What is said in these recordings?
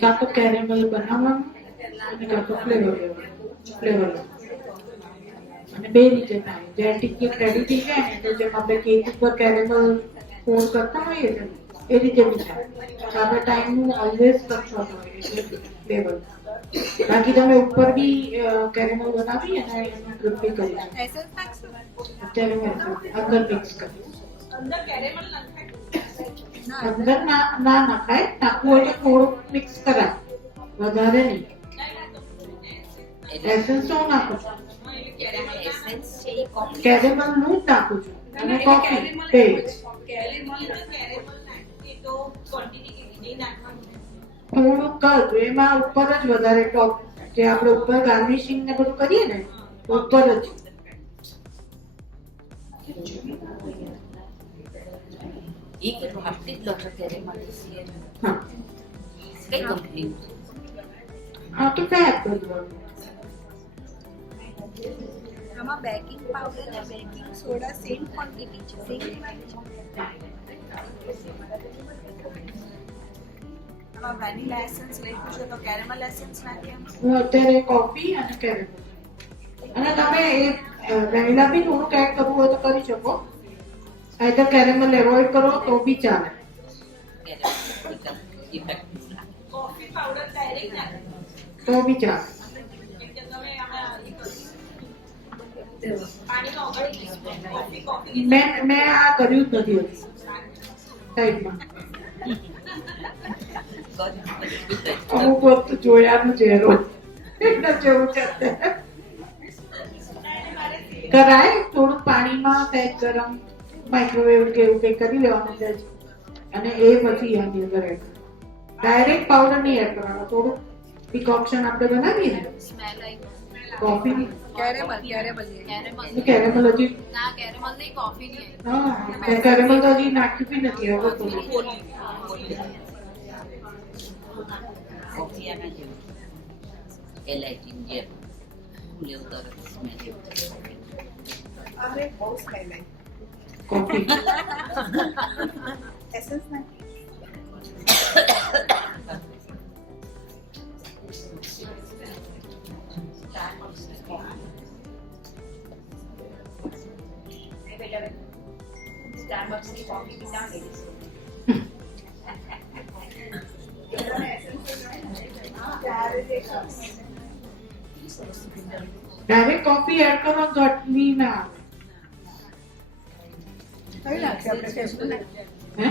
કાં તો કેરેમલ બનાવવાનું અને કાં તો ફ્લેવર અને બે રીતે થાય. જે ટિકિટ રેડી થઈ જાય ને તો જેમ આપણે કેક ઉપર કેરેમલ પોર કરતા હોઈએ ને એ રીતે બી થાય. આપણે ટાઈમનું ઓલવેઝ કન્ટ્રોલ હોય એટલે ફ્લેવર. બાકી તમે ઉપર બી કેરેમલ બનાવી અને એનું પ્રિપેર કરી અત્યારે અંદર મિક્સ કરી અંદર ના નાખાય. નાખવું હોય તો થોડું મિક્સ કરાય, વધારે નહીં. એસેન્સ તો નાખો છો, કેરેમલ નું જ નાખું છું અને કોફી બે. થોડુંક કરજો એમાં ઉપર જ વધારે ટોપ જે આપણે ઉપર ગાર્નિશિંગ ને બધું કરીએ ને ઉપર જ. હા તો પેક કરવાનું. આમાં બેકિંગ પાવડર અને બેકિંગ સોડા સેમ ક્વોન્ટિટી છે, સેમ આમાં વેનીલા એસેન્સ લખ્યું છે તો કેરેમલ એસેન્સ નાખીએ. હું અત્યારે કોફી અને કેરેમલ અને તમે એ વેનીલા બી થોડુંક એડ કરવું હોય તો કરી શકો. આઈધર કેરેમલ એવોઇડ કરો તો બી ચાલે. કોફી પાવડર ડાયરેક્ટ નાખો તો બી ચાલે. મેં આ કર્યું જ નથી હજી સાઈડમાં. અમુક વખત જોયાનું ચહેરો એટલે જેવું છે કરાય. થોડુંક પાણીમાં સહેજ ગરમ માઇક્રોવેવ કે એવું કંઈ કરી લેવાનું સહેજ અને એ પછી આની અંદર એડ ડાયરેક્ટ પાવડર નહીં એડ કરવાનો. થોડુંક ડિકોક્શન આપણે બનાવીએ ને કોફી કેરેમલ હજી હા કેરેમલ તો હજી નાખ્યું બી નથી. હવે કોફી એસેન્સ નાખી Starbucks की कॉफी भी ना ले ડાયરેક્ટ કોફી એડ કરો ઘટની ના કઈ નાખીએ આપણે ફેસબુક હે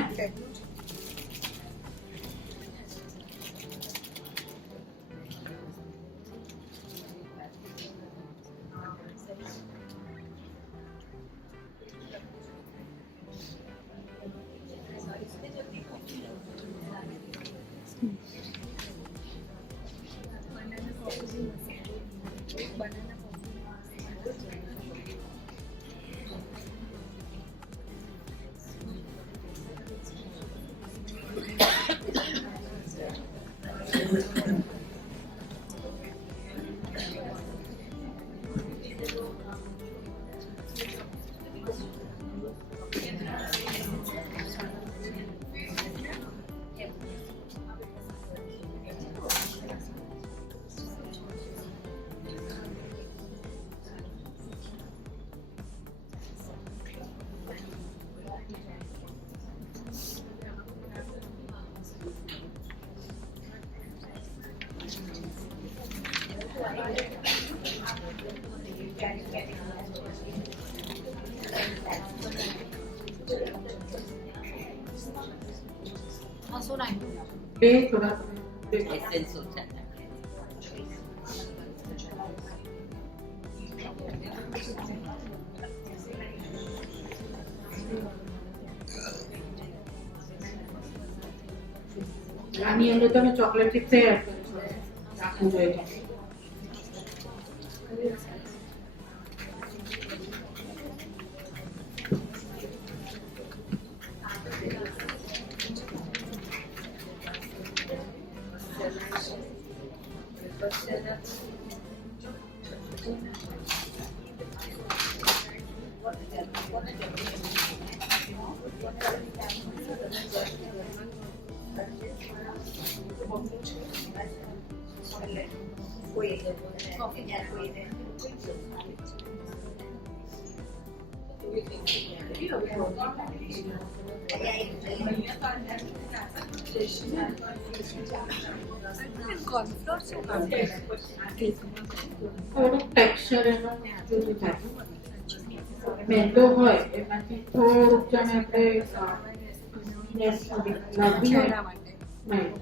બે થોડા એસેન્સ ઓછા આની અંદર તમે ચોકલેટ ચિપ્સ એડ કરો છો નાખવું જોઈએ તો કોફી કોઈને કોર્નફ્લોર છે થોડુંક ટેક્સચર એનું જુદું થાય. મેંદો હોય એમાંથી થોડુંક જાણે આપણે લાગી હોય એના માટે નહીં.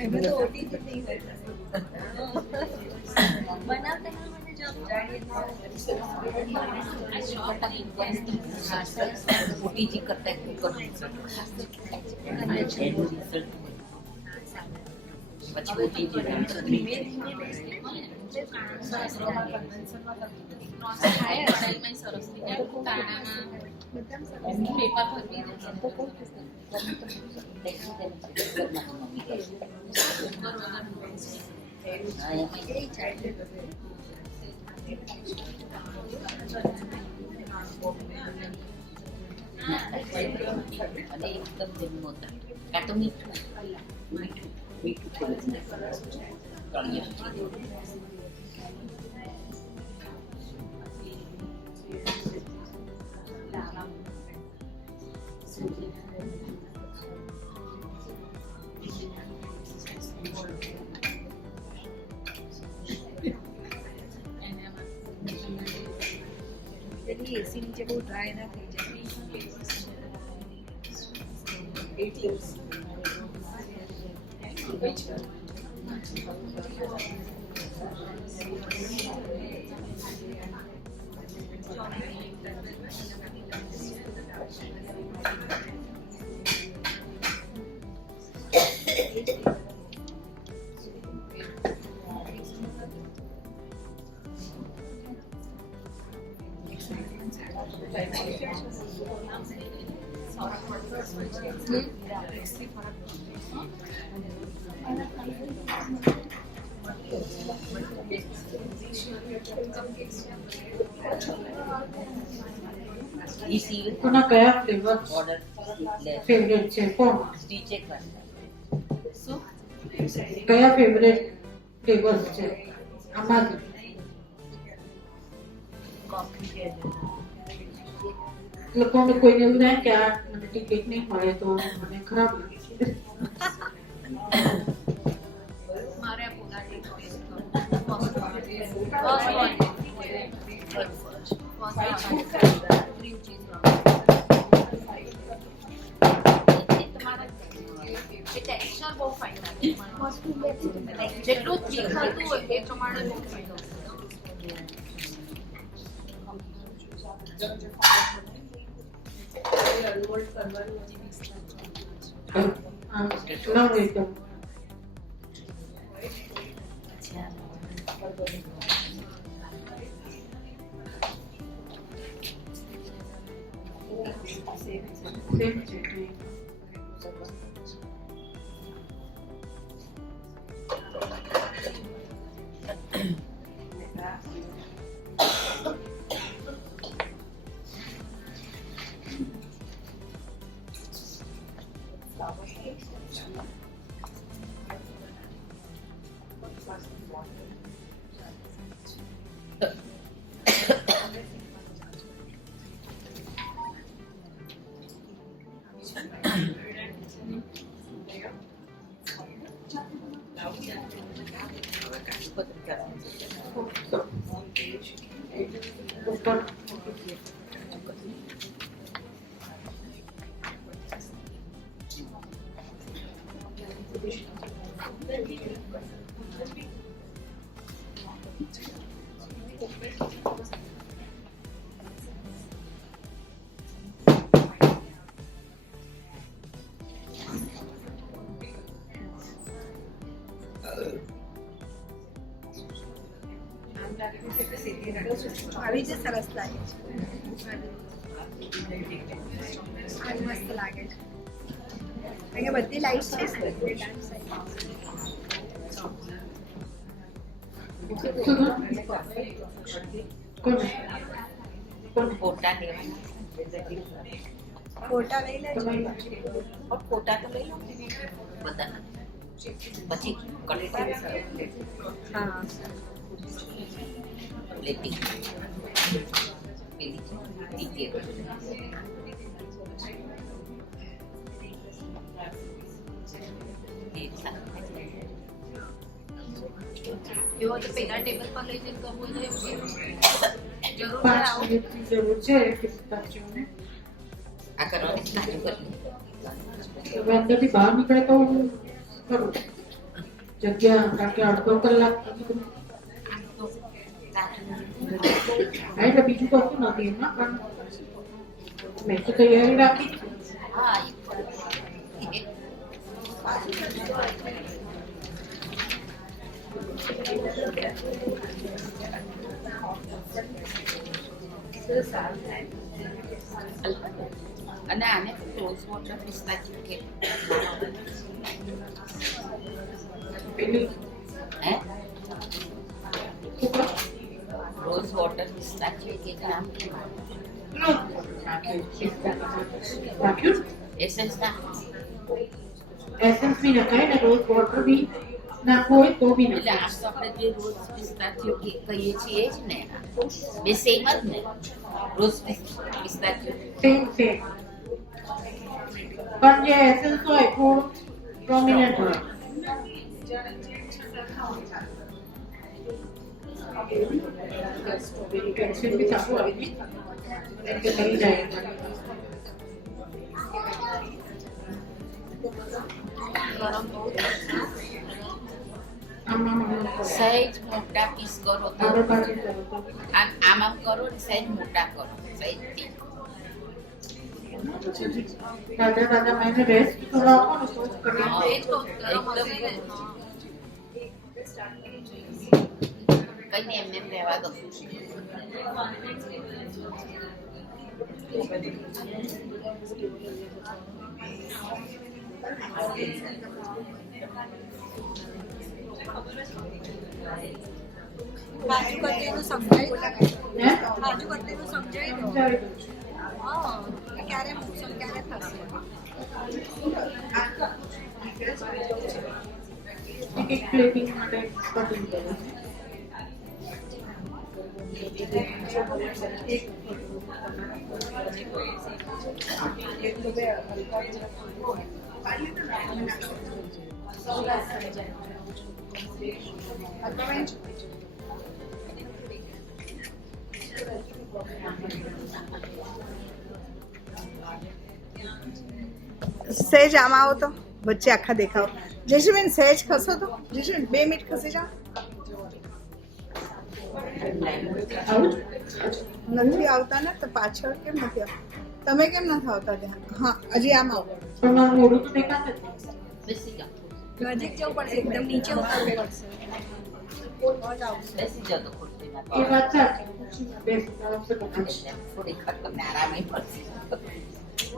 એમાં તો ઓટી જ નહીં કરતા બનાવતા મને જો OTG કરતા કુકર પછી અને એકદમ ધીમું હતા કાં તો મીઠું થોડું એસી નીચે બહુ ડ્રાય ના થઈ કોના કયા ફ્લેવર ઓર્ડર ફેવરેટ છે? કોણ સ્ટીચે કરતા કયા ફેવરેટ ફ્લેવર્સ છે આમાંથી? લોકોને કોઈને એવું થાય કે આ મને ટિકિટ નહીં મળે તો મને ખરાબ લાગે. મારે ટેક્સચર બહુ ફાઇન લાગે જેટલું તીખાતું હોય એ પ્રમાણે બહુ ફાઇન ના હોય તો સેમ છે. આવી જ સરસ લાગે છે આ મસ્ત લાગે છે અહીંયા બધી લાઈટ છે. કોણ ફોટા લેવા ફોટા લઈ લેજો. ફોટા તો લઈ લો બધા પછી કલેક્ટર હા લેતી પેલી ટીચર એવો તો પેલા ટેબલ પર લઈ જઈને કરવું જોઈએ જરૂર 5 આવું મિનિટની જરૂર છે પિસ્તાચીઓને. આ કરવાની કાજુ કરી હવે અંદરથી બહાર નીકળે તો હું કરું જગ્યા, કારણ કે અડધો કલાક હા એટલે બીજું કશું નથી એમાં, પણ મેં તો તૈયારી રાખી. હા અને આને રોઝ વોટર પિસ્તાચીઓ કે પેલી હે શું કહો? રોઝ વોટર પિસ્તાચીઓ કે નામ રાખ્યું એસેન્સ ના એસેન્સ બી નખાય ને રોઝ વોટર બી નાખવો હોય તો બી એટલે નખાય. આ તો આપણે જે રોઝ પિસ્તાચીઓ કે કહીએ છીએ એ જ ને બે સેમ જ ને રોઝ પિસ્તાચીઓ સેમ સેમ, પણ જે એસેન્સ હોય થોડું પ્રોમિનન્ટ હોય. કેલ્શિયમ બી સારું આવે ને, એમ કે થઈ જાય. ગરમ બહુ આમાં સહેજ મોટા પીસ કરો તો આગળ પાછળ કરો તો આમ આમ કરો ને સહેજ મોટા કરો સહેજ તીખ. દાદા દાદા મને રેસ્ટ થોડો આપો ને તો જ કરીએ. હા, એ જ કહું છું, ગરમ હશે ને. કઈ ને એમને એમ રહેવા દો બાજુ કટલીનું સમજાવી દો. હે? બાજુ કટલીનું સમજાવી દો. સમજાવી દઉં. હા કે ક્યારે મૂકશો ને ક્યારે થશે. એક પ્લેટિંગ માટે કટિંગ કરો. સહેજ આમ આવો તો વચ્ચે આખા દેખાવ. જયશ્રીબેન સહેજ ખસો તો. જયશ્રીબેન 2 મિનિટ ખસી જાઓ. આવું જ? નથી આવતા ને તો પાછળ કેમ નથી આવતા? તમે કેમ નથી આવતા ત્યાં? હા હજી આમ આવો. પણ મારું મોઢું તો દેખાશે જ નહીં. બેસી જાઓ નજીક જવું પડશે, એકદમ નીચે ઉતરવું પડશે. બેસી જાઓ તો ખુરશીમાં એ વાત સાચી. બેસી જાઓ તો કદાચ. થોડી તમને આરામ પડશે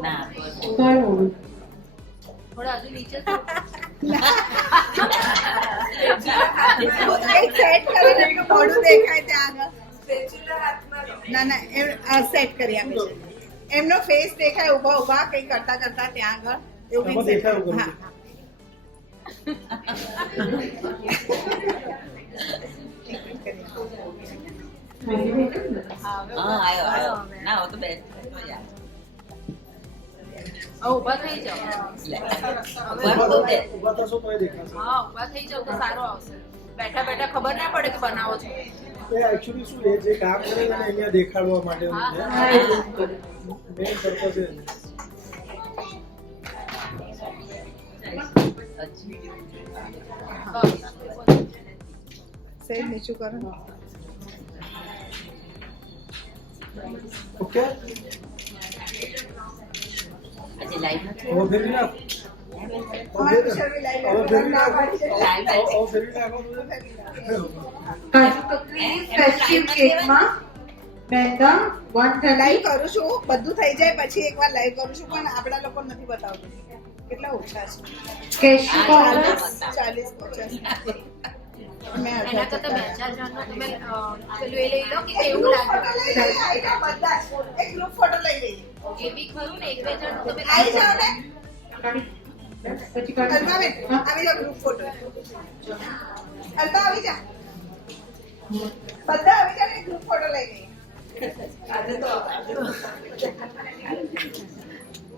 ના તો તોય મોઢું. થોડા હજુ નીચે એક સેટ કરીને એટલું મોઢું દેખાય ત્યાં આગળ. ના ના એમ આ સેટ કરી આપે છે. એમનો ફેસ દેખાય ઊભા ઊભા કંઈ કરતા કરતા ત્યાં આગળ એવું કંઈક set કરો. હા હા આયો ના હો તો બેસ યાર ઊભા થઈ જાઓ. લે ઉભા થશો તો એ દેખાશે. હા, ઊભા થઈ જાઓ તો સારું આવશે. બેઠા બેઠા ખબર ના પડે કે બનાવો છો. એ એકચ્યુઅલી શું છે જે કામ કરે છે ને અહીંયા દેખાડવા માટેનું છે. હા, એ જ કરે. મેઇન પર્પઝ એ સેજ નીચું કરો. ઓકે આજે લાઈવ નથી હવે ફેરવી નાખ. અમારે કિશોરભાઈ લાઈ લો. ના પાડી દે. હવે ફેરવી નાખો. કાજુ કતરી ફેસ્ટિવ કેકમાં મેંદા 130 લાઈવ કરું છું બધું થઈ જાય પછી એકવાર લાઈવ કરું છું પણ આપણા લોકો નથી બતાવતું કેટલા ઓછા છે કેશી પાવડર 40-50 મેં એના કરતાં 2-4 જણનો તમે પેલું એ લઈ લો કે કેવું લાગે એક ગ્રુપ ફોટો લઈ લઈએ એ બી ખરું ને 1-2 જણ તમે આવી જાઓ ને પછી કાઢી અલ્પાબેન આવી જાઓ ગ્રુપ ફોટો અલ્પા આવી જા બધા આવી જાઓ ને ગ્રુપ ફોટો લઈ લઈએ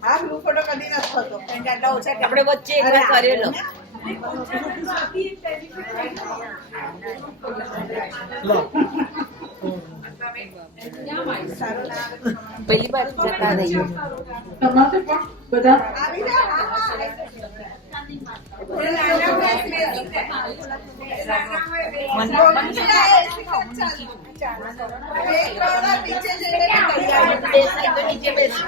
હા ગ્રુપ ફોટો કદી નથી થતો કારણ કે આટલા ઓછા આપણે વચ્ચે એકવાર કરેલો લો સારું ના આવે પહેલી વાર જતા રહીએ તમારે પણ બધા આવી જાઓ હા હા નીચે બેસી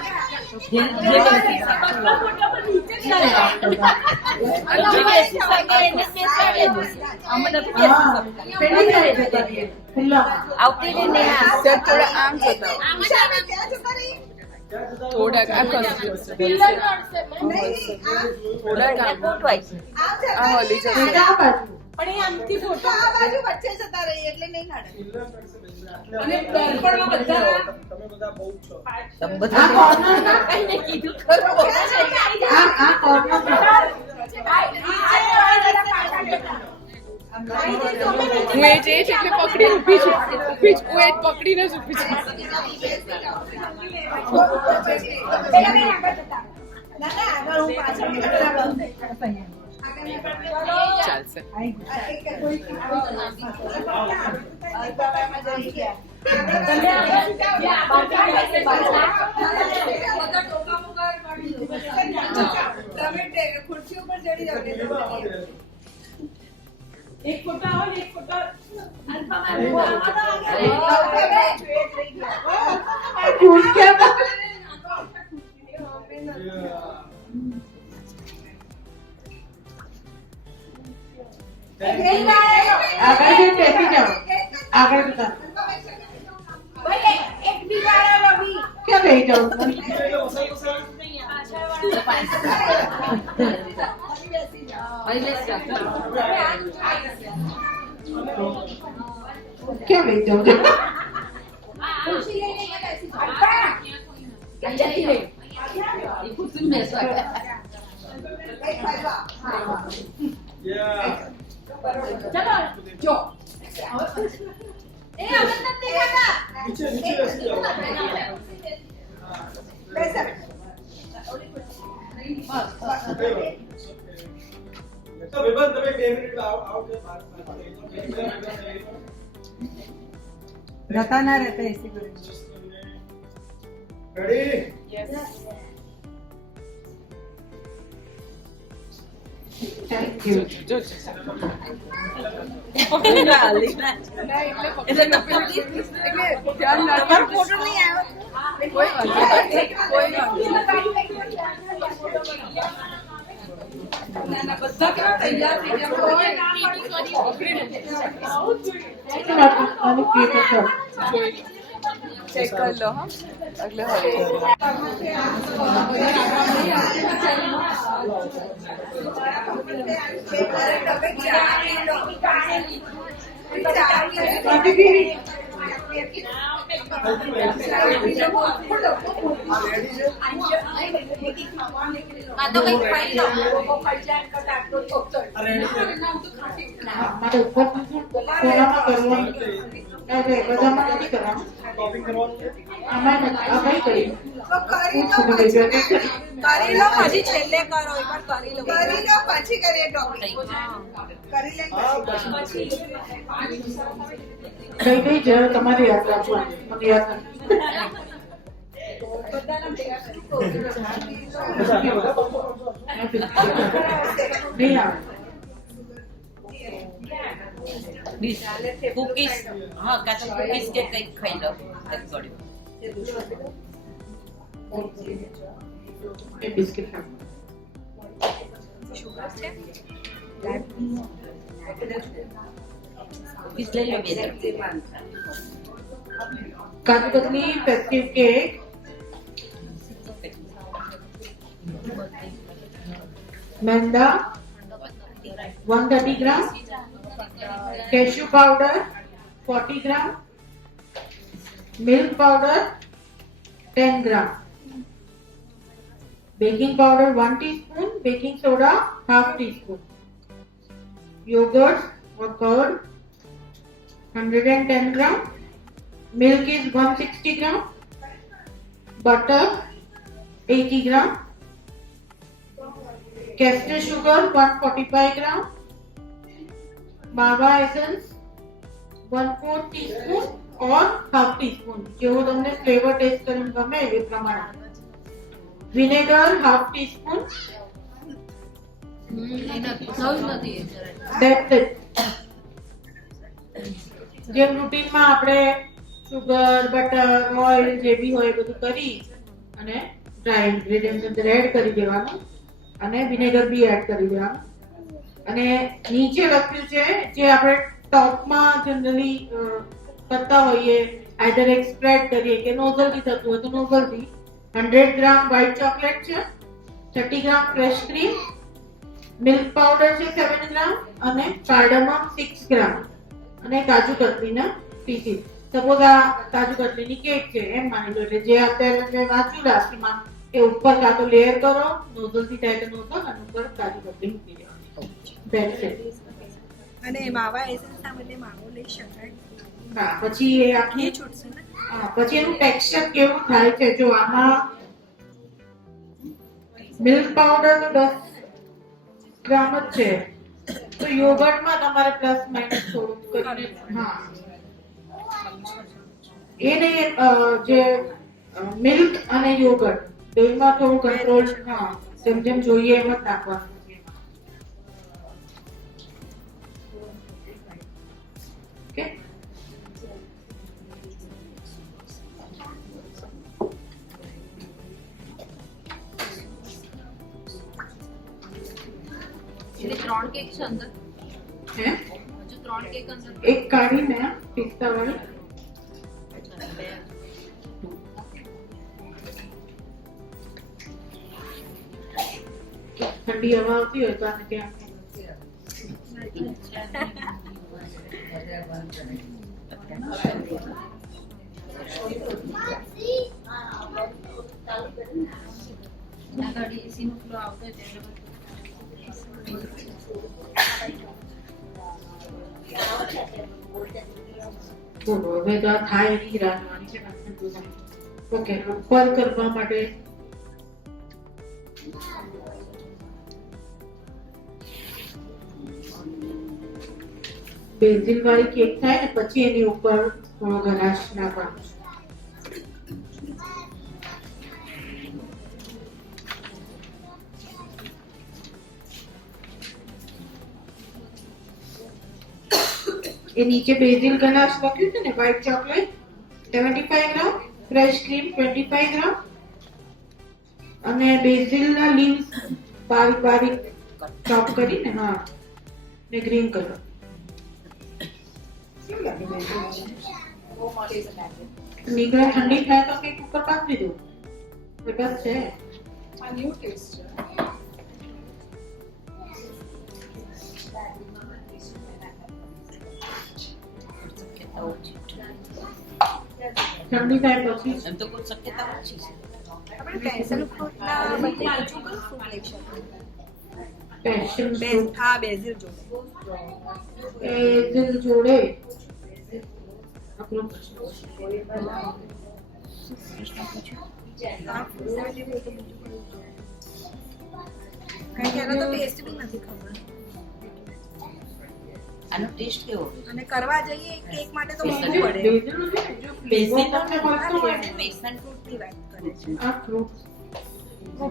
પેલી સાઈડ કરીએ ખુલ્લા આવતી ને નેહા થોડા આમ જતા થોડાક આ કરો આ હોલી જશે આ બાજુ આ બાજુ વચ્ચે જતા રહીએ એટલે નહીં નડે તમે બધા બહુ છો આ કોર્નર આ કોર્નર હું એ જે છે એટલે પકડી ઊભી છું હું એ જ પકડીને જ ઊભી છું ના આગળ હું પાછળ ચાલશે ખુરશી ઉપર ચડી જાવ એક ફોટો આવો ને એક ફોટો ભૂલ ગયા આગળ જે બેસી જાઓ આગળ જતા ક્યાં બેસી જાઉં ક્યાં બેસી જાઉં નીચે બેસી જાઓ તો વિભાન તમે 2 મિનિટ આવો કે रहता ना रहता ऐसी करें રેડી થેન્ક યુ જો ધ્યાન ના फोटो नहीं आया કોઈ ચેક કરી લો હા એટલે હવે મારે ઉપર કોનામાં કરવાનું બધામાં નથી કરવાનું કોપી કરવાનું છે આમાં કરી तो करी लो પછી છેલ્લે કરો એકવાર કરી લો પછી કરીએ ટોપિક કરી લે પછી કઈ કઈ જરા તમારે યાદ રાખવાનું મને યાદ નહીં આવે કુકીઝ હા કાં તો કુકીઝ કે કંઈક ખાઈ લો એ બિસ્કિટ ખાવ કુકીઝ લઈ લો બે કાજુ કતરી પેસ્ટ્રી કેક મેંદા 130 gram, cashew powder 40 gram, milk powder 10 gram, baking powder 1 teaspoon, baking soda half teaspoon, yogurt or curd 110 gram, milk is 160 gram, butter 80 gram, castor sugar 145 gram, मावा essence 1/4 teaspoon और half teaspoon જેવો તમને flavour test કરીને ગમે એ પ્રમાણે, vinegar half teaspoon, that's it. જેમ રૂટીનમાં આપણે સુગર, બટર, ઓઇલ જે બી હોય એ બધું કરી અને ડ્રાય ઇન્ગ્રેડિયન્ટ અંદર એડ કરી દેવાનું અને વિનેગર બી એડ કરી દેવાનું અને નીચે લખ્યું છે જે આપણે ટોપમાં જનરલી કરતા હોઈએ આઈધર એક સ્પ્રેડ કરીએ કે નોઝલથી થતું હોય તો નોઝલથી 100 ગ્રામ વ્હાઇટ ચોકલેટ છે, 30 ગ્રામ ફ્રેશ ક્રીમ, મિલ્ક પાવડર છે 7 ગ્રામ અને કાર્ડમમ 6 ગ્રામ અને કાજુ કતરીના પીસીસ. સપોઝ આ કાજુ કતરીની કેક છે એમ માની લો એટલે જે અત્યારે મેં વાંચ્યું લાસ્ટમાં એ ઉપર કાં તો લેયર કરો, નોઝલથી થાય તો નોઝલ અને ઉપર કાજુ કતરી મૂકી દેવાની. That's it. અને માવા એસેન્સ ના બદલે માવો લઈ શકાય. હા, પછી એ આખી છૂટશે ને? હા, પછી એનું ટેક્સચર કેવું થાય છે જો આમાં મિલ્ક પાવડર તો 10 ગ્રામ જ છે તો યોગર્ટમાં તમારે પ્લસ માઇનસ થોડું કરીને હા એ નહીં જે મિલ્ક અને યોગર્ટ બેમાં થોડું કંટ્રોલ હા જેમ જેમ જોઈએ એમ જ નાખવાનું. ઓકે એટલે 3 કેક છે અંદર, હે હજુ 3 કેક અંદર. એક કાઢી મેં પિસ્તા વાળી ઠંડી હવા આવતી હોય તો આને ત્યાં આ ગાડી એસી નો ફ્લો આવતો હોય ત્યારે બોલો હવે તો આ થાય એની રાહ જોવાની છે. ઓકે ઉપર કરવા માટે બેઝિલ વાળી કેક થાય ને પછી એની ઉપર થોડો ગનાશ નાખવાનો. એ નીચે બેઝિલ ગનાશ લખ્યું છે ને વ્હાઇટ ચોકલેટ 75 ગ્રામ, ફ્રેશ ક્રીમ 25 ગ્રામ અને બેઝિલના લીવ્સ બારીક બારીક ચોપ કરીને હા ને ગ્રીન કલર. નીકળે ઠંડી થાય તો કેક ઉપર પાથરી દો બસ છે. આ ન્યુ ટેસ્ટ છે. ઠંડી થાય પછી એમ તો કોઈ શક્યતા ઓછી છે. આપણે પેન્સિલ ફ્રૂટના બદલે બીજું કયું ફ્રૂટ લઈ શકીએ? પેશન હા, બેઝિલ જોડે. બેઝિલ જોડે આપણું આ ફ્રૂટ જેવું તો બીજું કયું જોડે? કારણ કે એનો તો ટેસ્ટ બી નથી ખબર. આનો ટેસ્ટ કેવો અને કરવા જઈએ કેક માટે તો મોંઘું બેઝિલ પડે. છે ને જો ફ્લેવર તમને મળતો હોય ને પેશન ફ્રૂટની વાત કરે છે. આ ફ્રૂટ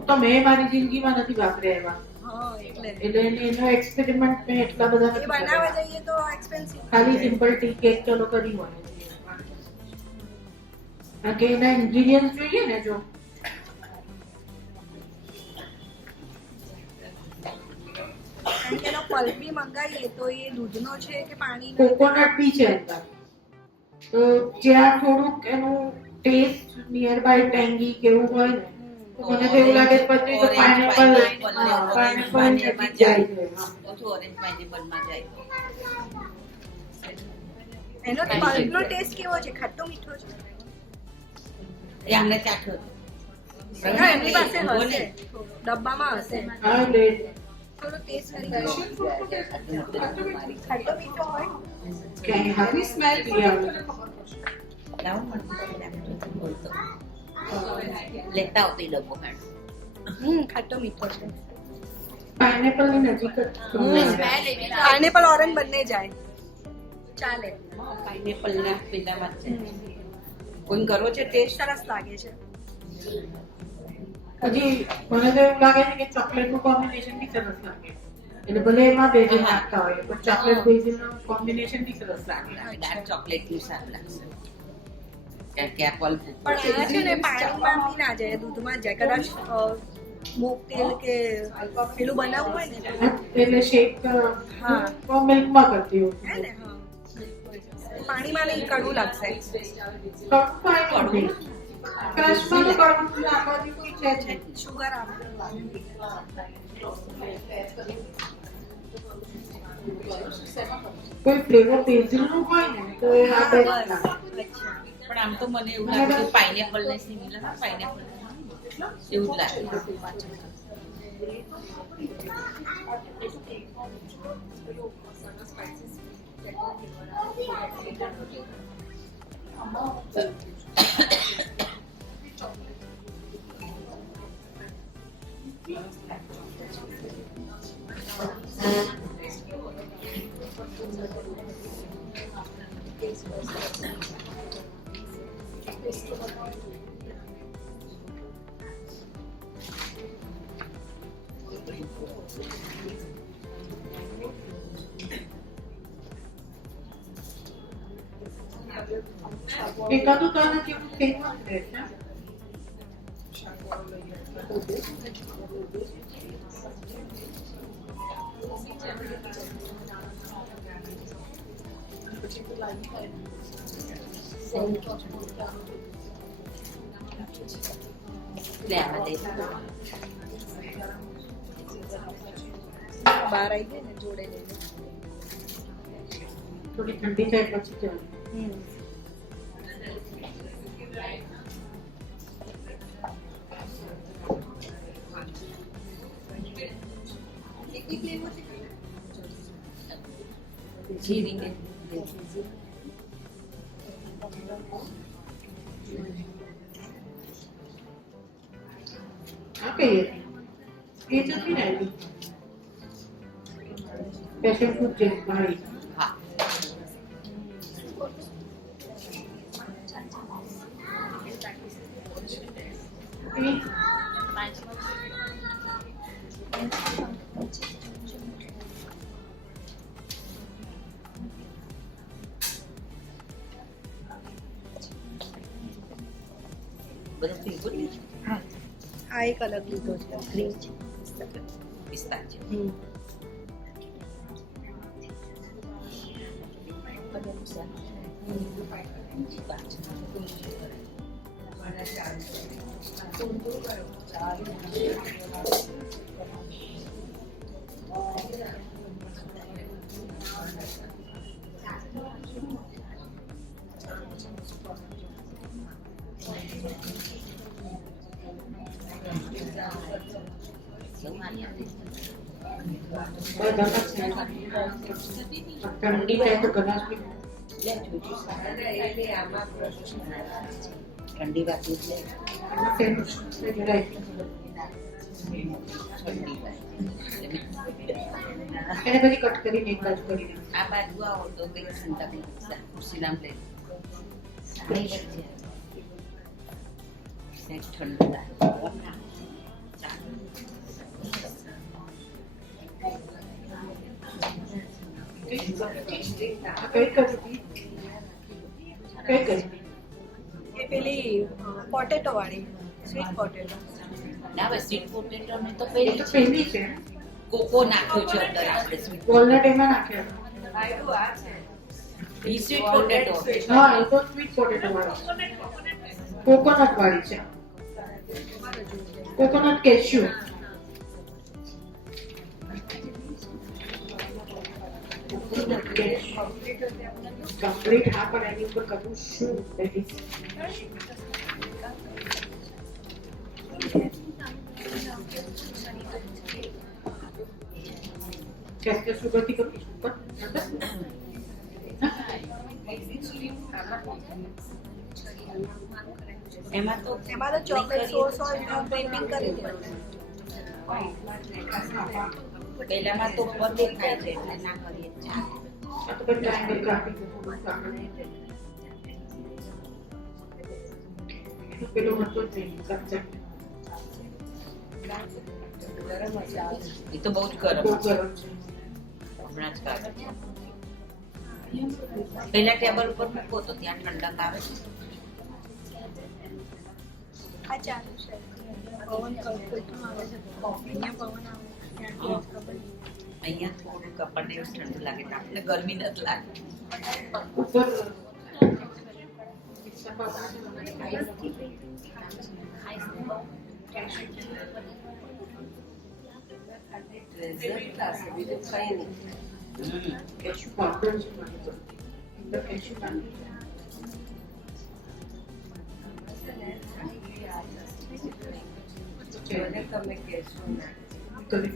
તો મેં મારી જિંદગીમાં નથી વાપર્યા એવા હા, એટલે એટલે એનો એક્સપેરિમેન્ટ મેં એટલા બધા એ નથી બનાવવા કર્યા. જઈએ તો એક્સપેન્સિવ. ખાલી સિમ્પલ ટી કેક ચલો કરી હોય કારણ કે એના ઇન્ગ્રેડિયન્ટ્સ જોઈએ ને જો કારણ કે એનો પલ્પ બી મંગાવીએ તો એ દૂધનો છે કે પાણીનો? કોકોનટ બી છે અંદર તો જ્યાં થોડુંક એનું ટેસ્ટ નિયર બાય ટેંગી કેવું હોય ને તો મને તો એવું લાગે છે પછી તો પાઇનેપલ એમાં જાય તો ઓરેન્જ પાઇનેપલમાં જાય. એનો પલ્પનો ટેસ્ટ કેવો છે? ખાટો મીઠો છે? એ આમને ચાખ્યો ના, એમની પાસે હશે, ડબ્બામાં હશે. હા લે થોડો ટેસ્ટ કરી લો. ખાટો મીઠો હોય. કે હાવી સ્મેલ આવે લેતા આવતી ડબ્બો કાઢ. ખાટો મીઠો છે. પાઇનેપલ ની નજીક જ સ્મેલ એવી લાગે. પાઇનેપલ ઓરેન્જ બંને જાય, ચાલે. પાઇનેપલ ના પેલામાં છે. કોઈ કરો છે ટેસ્ટ? સરસ લાગે છે. હજી મને તો એવું લાગે છે કે ચોકલેટ નું કોમ્બિનેશન બી સરસ લાગે. એટલે ભલે એમાં બેઝિલ નાખતા હોય પણ ચોકલેટ બેઝિલ નું કોમ્બિનેશન બી સરસ લાગે. ડાર્ક ચોકલેટ નું સારું લાગશે કારણ કે આ પલ્પ પણ આ છે ને પાણીમાં બી ના જાય, દૂધમાં જાય. કદાચ મોકટેલ કે પેલું બનાવવું હોય ને એટલે શેક મિલ્કમાં કરતી હોય હે ને, હા. પાણીમાં નહીં, કડવું લાગશે. ક્રશમાં કડવું લાગવાથી કોઈ છે જ નહીં. શુગર આવે. કોઈ ફ્લેવર બેઝિલ નું હોય ને તો એ આ બેસ્ટ લાગે. અચ્છા. પણ આમ તો મને એવું લાગે કે પાઇનેપલ ને સિમિલર પાઇનેપલ એવું જ લાગે. એકાદું તો આના જેવું ફેમસ રહેશે. લે આવા દે. બહાર આવી ગઈ ને જોડે લઈને. થોડી ઠંડી થાય પછી ચાલે. જીરીને આ કઈ હતી? એ જ હતી ને એની પેશન ફ્રૂટ જેવી મારી. હા બધું ફીલ કરી આ એક અલગ લીધો છે, ગ્રીન છે. પિસ્તા છે. ઠંડી થાય તો ગલાસ બી ઠંડી વાતી લે ફેમસ છે રાઈટ. એને પછી કટ કરીને એક બાજુ કરી નાખ. આ બાજુ આવો તો કઈ ઠંડા ખુરશી નામ લે ઠંડા કઈ કરી કઈ કરી એ પેલી પોટેટો વાળી, સ્વીટ પોટેટો. ના બસ સ્વીટ પોટેટો ને તો એ પેલી તો છે પેલી છે. કોકો નાખ્યો છે અંદર આપણે સ્વીટ વોલનટ એમાં નાખ્યા. ઈ સ્વીટ પોટેટો હા એ તો સ્વીટ પોટેટો વાળી કોકોનટ વાળી છે. કોકોનટ કેશ્યુ કમ્પ્લીટ હા પણ એની ઉપર કરવું શું કેસ્ટર સુગરથી કરું ઉપર એમાં તો ચોકલેટ સોસ હોય પેન્ટિંગ કરી દેવાનું. પેલામાં તો ઉપર દેખાય છે એટલે ના કરીએ જ ચાલે. આ તો બધા ટ્રાયંગલ કાપી પેલું હતું જ નહીં સબ્જેક્ટ એ તો બહુ જ ગરમ બહુ છે. ગરમ છે હમણાં જ કાઢે. પેલા ટેબલ ઉપર મૂકો તો ત્યાં ઠંડક આવે છે. આ ચાલુ છે પવન કલ્પના આવે છે કોફીમાં પવન આવે અહીંયા થોડુંક આપણને એવું ઠંડુ લાગે ને આપણે ગરમી નથી લાગતી. ઉપર કેશ્યુ પાવડર છે મારી પાસે. અંદર કેશ્યુ પાવડર છે. કરી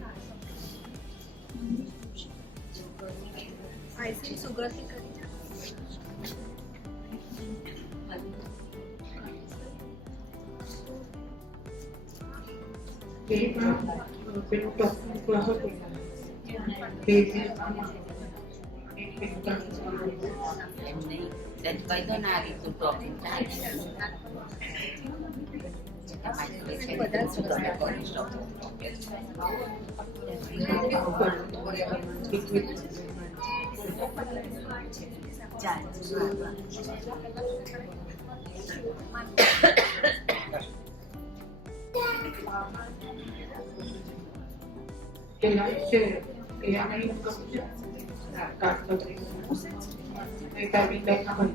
આઈસ્ક્રીમ સુગરથી કરી છે પેલી પણ પેલું ટોપ મૂકવા હતું એમ નહીં then કહી દો ને આ રીતનું ટોપિક ચાલે. બધા શું તમે કરી શકો. પેલા છે એ આને એમ કહું છે કાઢતો એ ટાઈમિંગ બેઠા હોય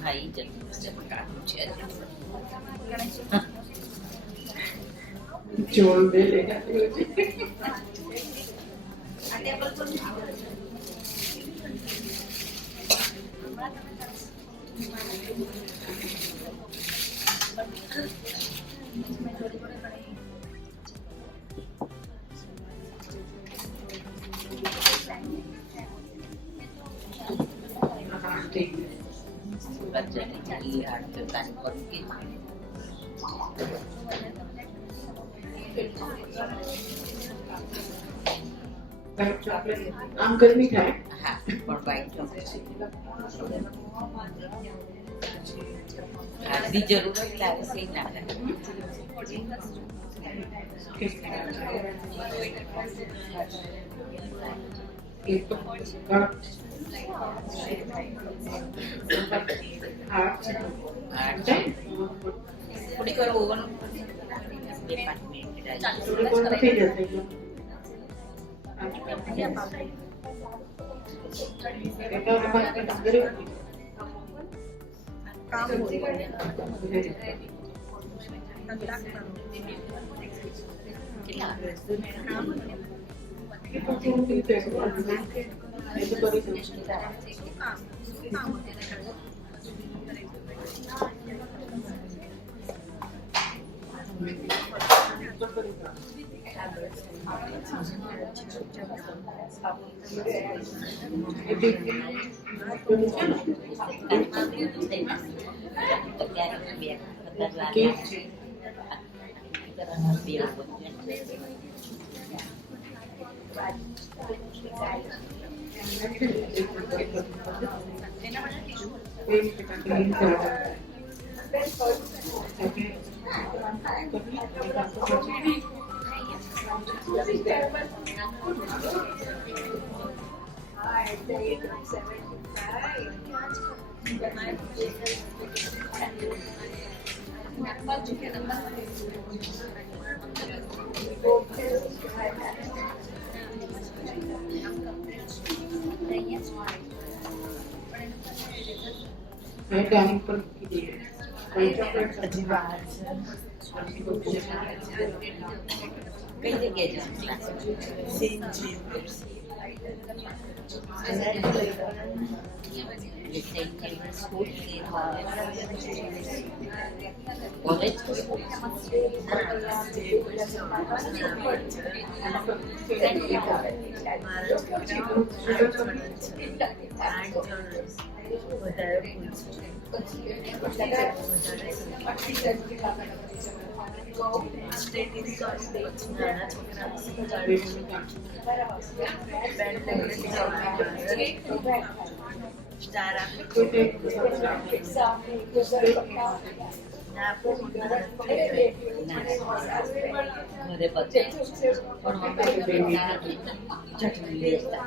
ખાઈ જતું છે બટાકું છે જોર દે લે બચ્ચાને ચાલી હાથ તારી પર કે વ્હાઈટ ચોકલેટ આમ ગરમી થાય હા પણ વાઈટ ચોકલેટ આટલી જરૂર જ લાગે છે ના લાગે. એ તો ગરમ હાથ છે થોડી વાર ઓવન 2-5 મિનિટ થોડું ગરમ થઈ જશે કામ હોય અહીંયા એ ડાઇનિંગ પર મૂકી દઈએ કોઈ ચોકલેટ હજી બહાર છે કઈ જગ્યાએ જવાનું સ્કૂલ કોલેજ ઘરે પછી ચટણી લેતા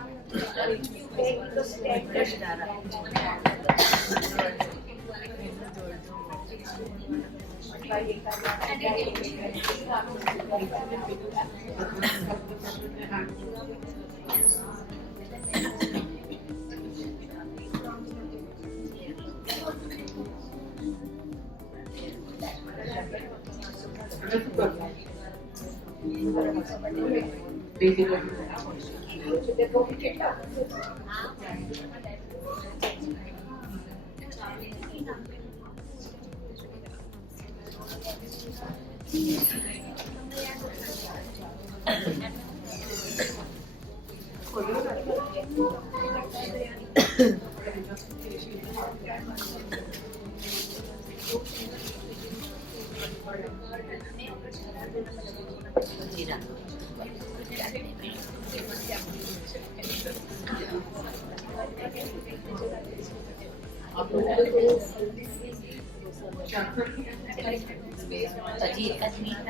પછી એકાદ મિનિટ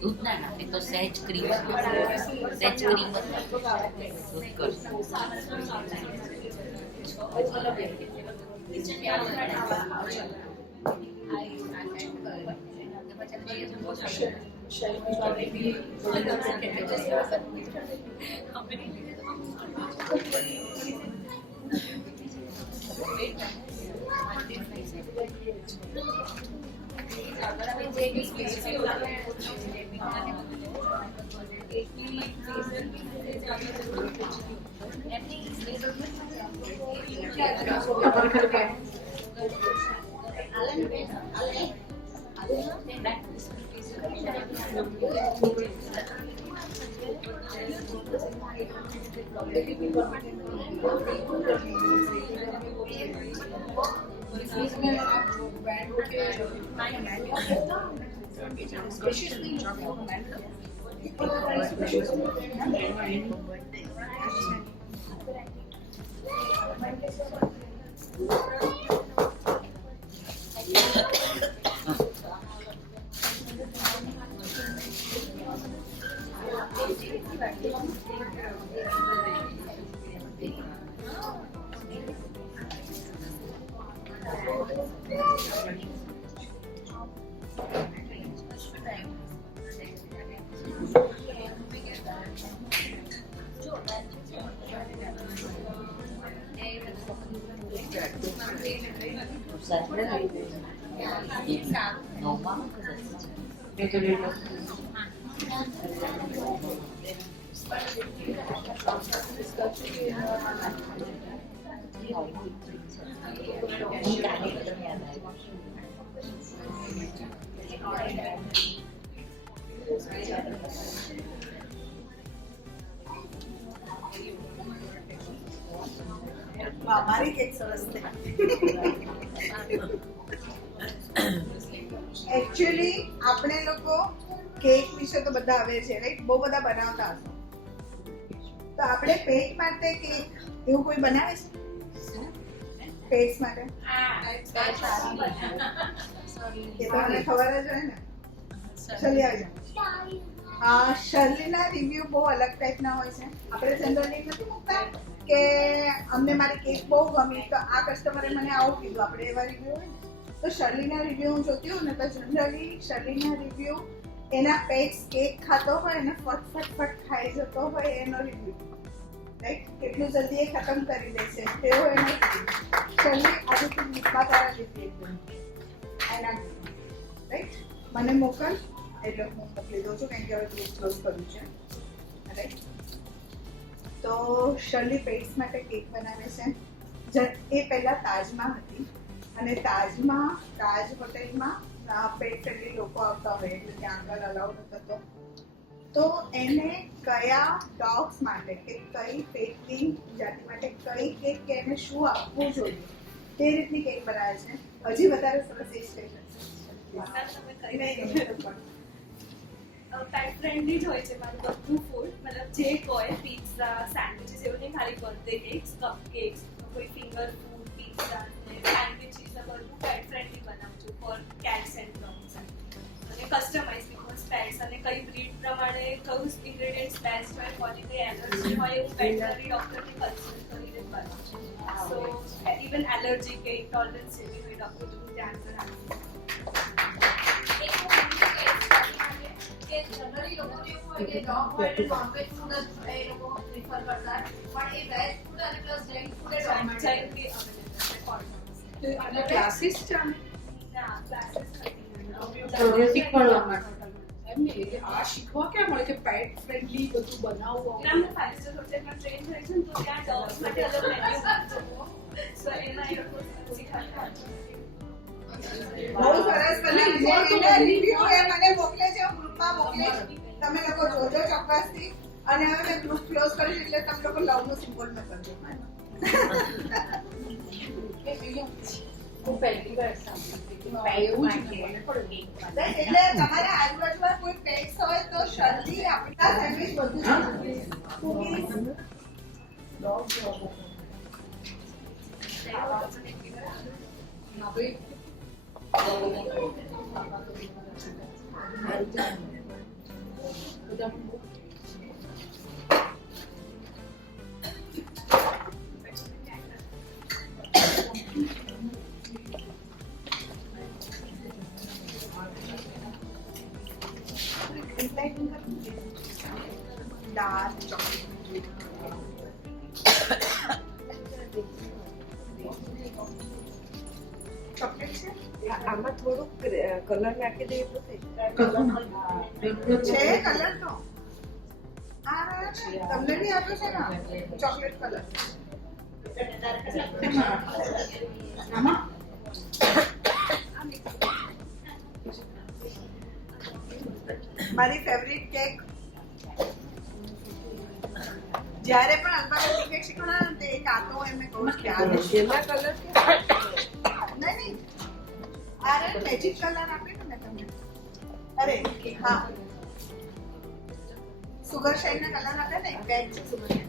દૂધ ના નાખે તો સહેજ ક્રીમ દૂધ કરશે મારી કેક સરસ થઈ. એકચ્યુઅલી આપણે લોકો કેક વિશે તો બધા આવે છે રાઈટ, બહુ બધા બનાવતા હશે, તો આપણે પેટ માટે કેક એવું કોઈ બનાવે છે પેટ માટે? એ તો મને ખબર જ હોય ને. ચલી આવી જાઓ. શર્લીના રિવ્યુ બહુ અલગ ટાઈપના હોય છે. આપણે જનરલી નથી મૂકતા કે અમને મારી કેક બહુ ગમી તો આ કસ્ટમરે મને આવું કીધું, આપણે એવા રિવ્યુ હોય ને. તો શર્લીના રિવ્યુ હું જોતી હોઉં ને તો જનરલી શર્લીના રિવ્યુ એના પેટ્સ કેક ખાતો હોય ને ફટ ખાઈ જતો હોય એનો રિવ્યુ. રાઈટ કેટલું જલ્દી એ ખતમ કરી દેશે તેઓ એને શરલી આજે તું લીપા તારા લીધી એકદમ એના રાઈટ મને મોકલ એટલે હું મોકલી દઉં છું કારણ કે હવે ગ્રુપ ક્લોઝ કર્યું છે રાઈટ તો શરલી પેટ્સ માટે કેક બનાવે છે એ પહેલા તાજમાં હતી અને તાજમાં તાજ હોટેલમાં પેટ ફ્રેન્ડલી લોકો આવતા હોય એટલે ત્યાં આગળ અલાઉડ થતો તો એને કયા ડોગ્સ માટે કે કઈ પેટની જાતિ માટે કઈ કેક કે એને શું આપવું જોઈએ તે રીતની કેક બનાવે છે હજી વધારે સરસ એ પેટ ફ્રેન્ડલી જ હોય છે મારું બધું ફૂડ મતલબ જે હોય પિઝા સેન્ડવિચીસ એવું નહીં ખાલી બર્થડે કેક્સ કપ કેક્સ કોઈ ફિંગર ફૂડ પિઝા સેન્ડવિચીસ બધું પેટ ફ્રેન્ડલી બનાવું છું ફોર કેટ્સ એન્ડ ડોગ્સ અને કસ્ટમાઇઝ બીકોઝ પેટ્સ અને કઈ બ્રીડ પ્રમાણે કયું ઇન્ગ્રેડિયન્ટ્સ બેસ્ટ હોય કોની કઈ એલર્જી હોય એવું વેટરનરી ડોક્ટરને કન્સલ્ટ કરીને બનાવું છું સો ઇવન એલર્જી કે ઇન્ટોલરન્સ જેવી કોઈ ડોક્ટર ધ્યાન રાખવું જનરલી લોકોને એવું હોય કે ડોગ હોય એટલે નોનવેજ ફૂડ જ એ લોકો પ્રિફર કરતા પણ એ વેજ ફૂડ અને પ્લસ જૈન ફૂડ એ ડોગ અને ક્લાસીસ ચાલે ના ક્લાસીસ શીખવાડવા માટે એમ નહીં એટલે આ શીખવા ક્યાં મળે કે પેટ ફ્રેન્ડલી બધું બનાવવું ના હું 5 સ્ટાર હોટેલમાં ટ્રેન થઈ છું તો ત્યાં ડોગ્સ માટે અલગ મેન્યુ સો એમાં એ લોકો શીખવાડતા બહુ સરસ રિવ્યુ એ મને મોકલે છે હું ગ્રુપમાં મોકલીશ તમે લોકો જોજો ચોક્કસથી અને હવે મેં ગ્રુપ ક્લોઝ કરીશ એટલે તમે લોકો લવનું સિમ્બોલ મેં કરજો હું પહેલી વાર સાંભળી એવું જ મને પણ એટલે તમારા આજુબાજુમાં કોઈ પેટ્સ હોય તો શરદી આપણા સેન્ડવિચ બધું ડાર્ક ચોકલેટ છે આમાં થોડુંક કલર નાખી દઈએ તો છે કલર તો તમને બી આપ્યો છે ને ચોકલેટ કલર આમાં મારી ફેવરિટ કેક જ્યારે પણ અલ્પાકા કેક શીખવાના તે કાતો એમને કહું કે આ જેમાં કલર નહીં આ મેજિક કલર આપ્યો ને તમને અરે હા સુગર શાઇન ના કલર આપ્યા ને બેગ છે સુગર શાઇન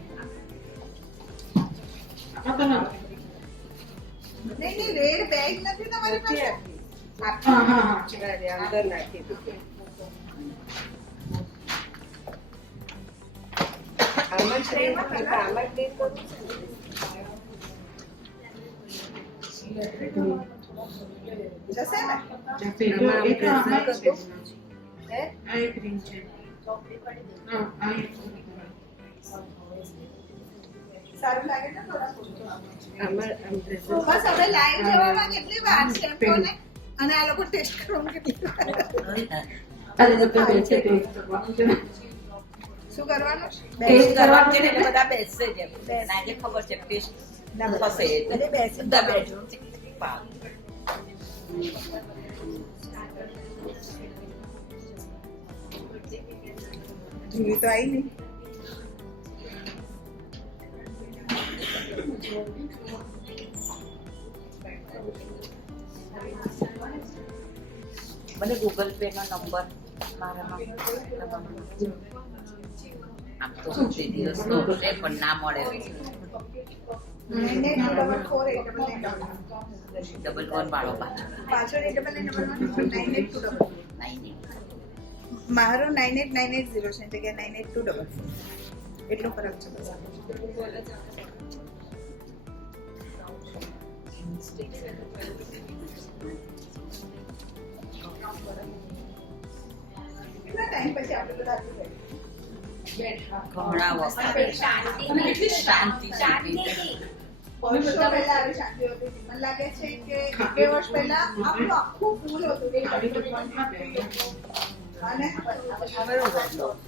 નહીં રેડ બેગ નથી તમારી પાસે હા હા અંદર નાખી દીધું આમાં જ આમાં જ કરું જશે ને એક આમાં જ છે હે આ એક ring છે હા આ એક સારું લાગે ને થોડા આમાં બસ હવે લાઈવ જવામાં કેટલી વાર છે એમ કહો ને અને આ લોકો ટેસ્ટ કરવામાં કેટલી વાર અરે તો બેસે ટેસ્ટ કરવાનું છે શું કરવાનું ટેસ્ટ કરવાનું છે ને એટલે બધા બેસશે જ એમ. નાને ખબર છે ટેસ્ટ થશે એટલે બેસી બધા બેઠો જુલી તો આવી નહીં મને ગૂગલ પે નો નંબર મારામાં આમ તો બે દિવસ નો છે પણ ના મળે 984488 11 વાળો પાછો પાછળ 889911 મારો 98980 છે જગ્યાએ 98244 એટલો ફરક છે બસ કેટલા ટાઈમ પછી આપણે બધા ઘણા વખત અને કેટલી શાંતિ વર્ષો પહેલા આવી શાંતિ હોતી હતી. મને લાગે છે કે 2 વર્ષ પહેલા આપણું આખું ફૂલ હતું એક અને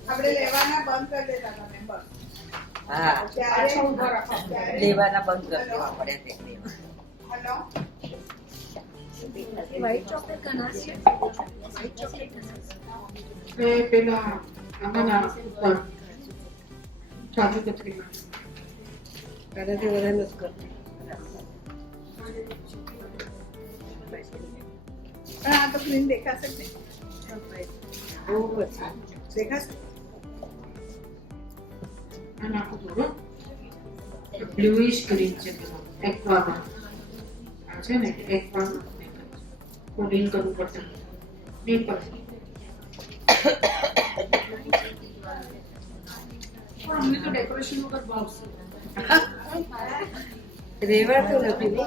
આપણે લેવાના બંધ કરી દેતા હતા મેમ્બર. હા ત્યારે લેવાના બંધ કરી દેવા પડે તે હેલો એ પેલા આમાંના ઉપર ચાલુ કતરીમાં તારાથી વધારે નથી કરતો. પણ આ તો ક્લીન દેખાશે જ ને બહુ પછી દેખાશે આ નાખું થોડું બ્લુઇશ ગ્રીન છે પેલો એક્વામાં આ છે ને એક્વામાં કોડિંગ કરવું પડશે નહીં પડે પણ અમને તો ડેકોરેશન વગર ભાવશે રેવાતું નથી ને.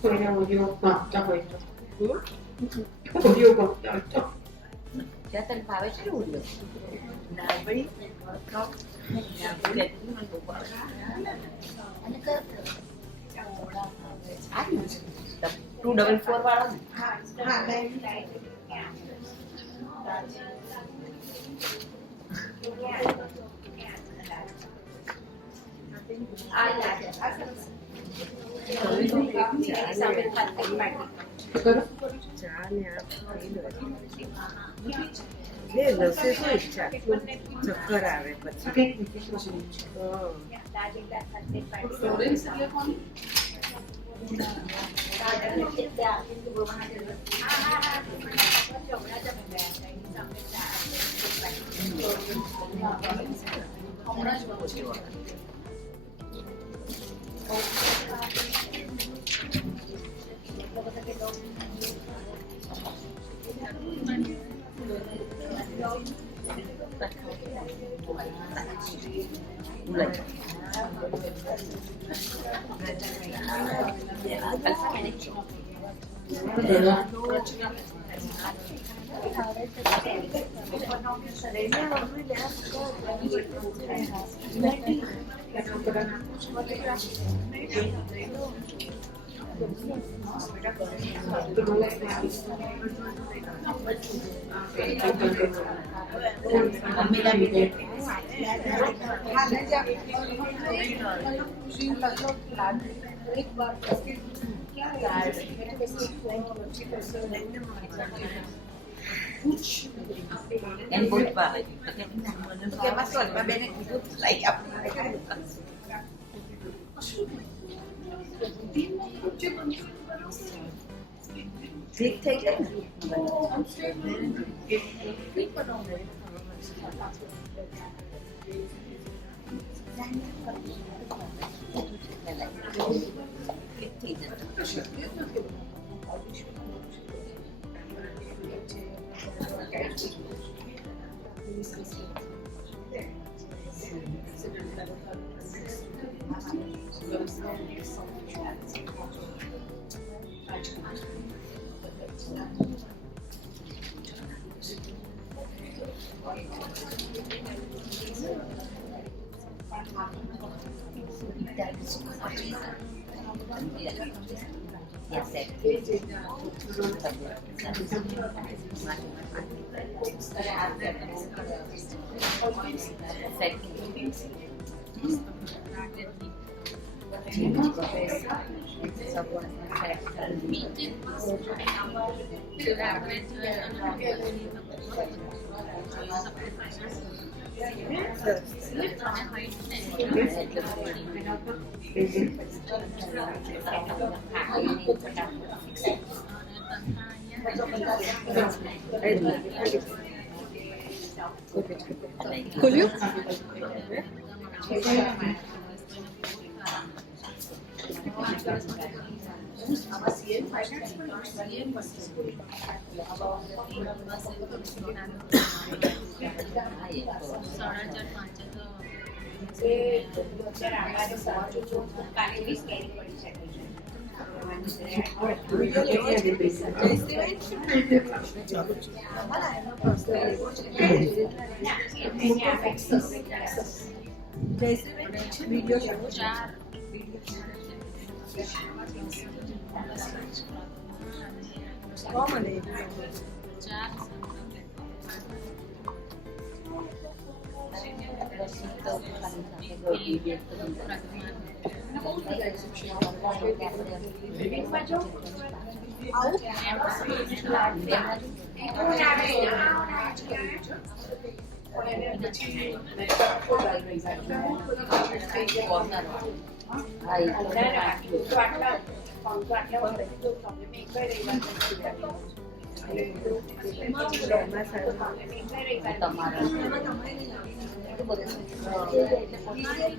કોઈને ઓડિયો ગમતા હોય તો ઓડિયો ગમતા હોય તો ત્યાં તને ભાવે છે ને ઉડ્યો ના ભાઈ ખાઓ ના ભાઈ મને બહુ ભાવે અને કયો આ 244 વાળો ને હા ચા ને આ એ લસ્સી શું ઈચ્છા ચક્કર આવે પછી એમ બહુ જ ભાવે કે એમાં સોલમાં બેને કીધું લઈ આપું ઠીક થઈ જાય ને થઈ જશે Yes, ખોલ્યું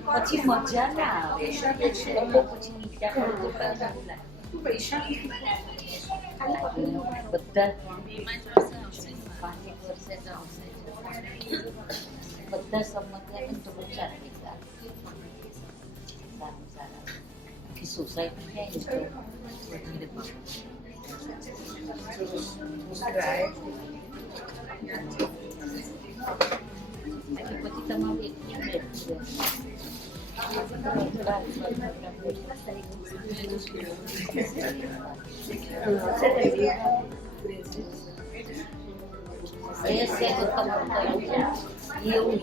પછી મજા ના આવે પછી મીઠા બધા 5 વર્ષે તો આવશે બધા સંમત તો બહુ સારી સારા સોસાયટી પછી તમારું એવું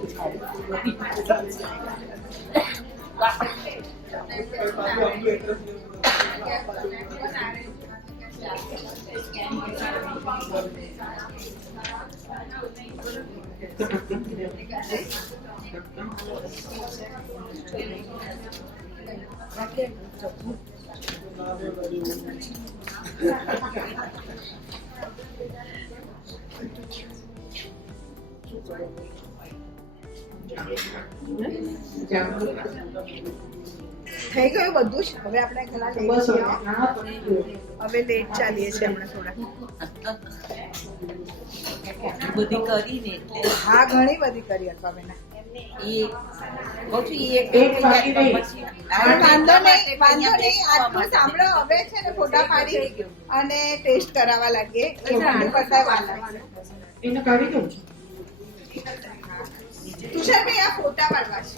થઈ ગયું બધું જ. હવે આપણે ઘણા લેટ છીએ. હવે લેટ ચાલીએ છીએ હમણાં થોડા. બધી કરીને હા ઘણી બધી કરી અલ્પાબેને. વાંધો નહીં આટલું સાંભળો. હવે છે ને ફોટા પાડી અને ટેસ્ટ કરાવવા લાગીએ. એને કાઢી દઉં છું. તુષારભાઈ આ ફોટા પાડવા છે.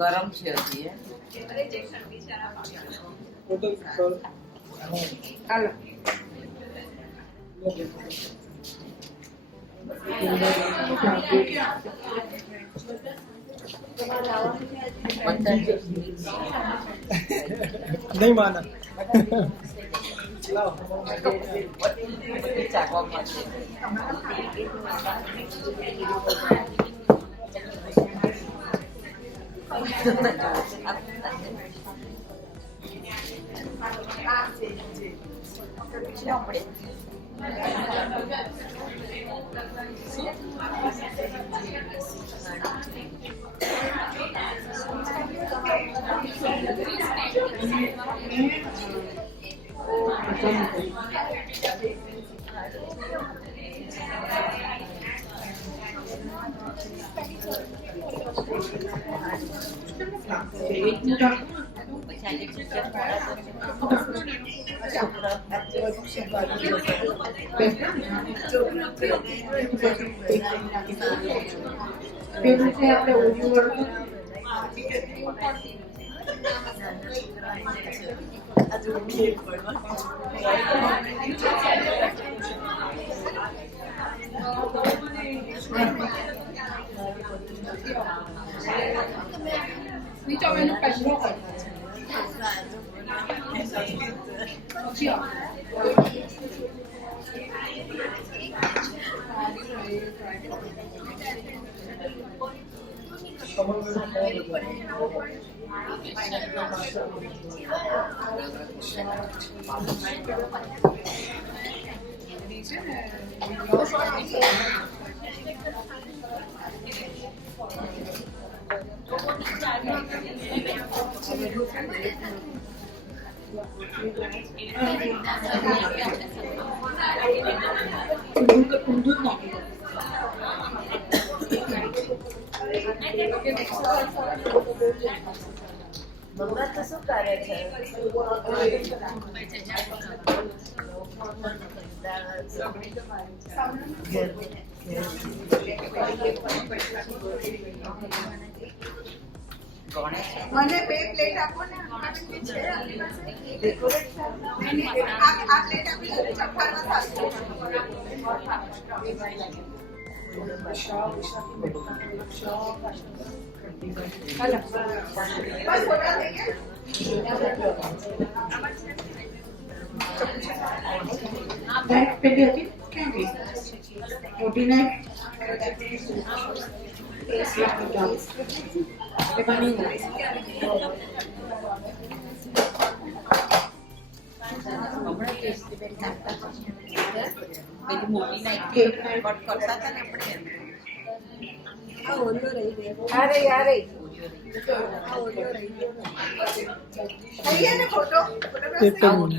ગરમ છે હજી હાલો નહીં માના પેલું છે આપણે ઓડિયો વાળું. ઊંધું નાખી દો. મમ્મા તો શું કરે છે મને 2 પ્લેટ આપો ને છે આપણી પાસે આ પ્લેટ આપી દો ચપ્પામાં હાલો. બસ ફોટા થઈ ગયા નાઈફ પેલી હતી ક્યાં ગઈ? મોટી નાઈફ એ બની ગઈ. પેલી મોટી નાઈટી કટ કરતા હતા ને આપણે થઈ ગયા ને ફોટો એક જ મિનિટ.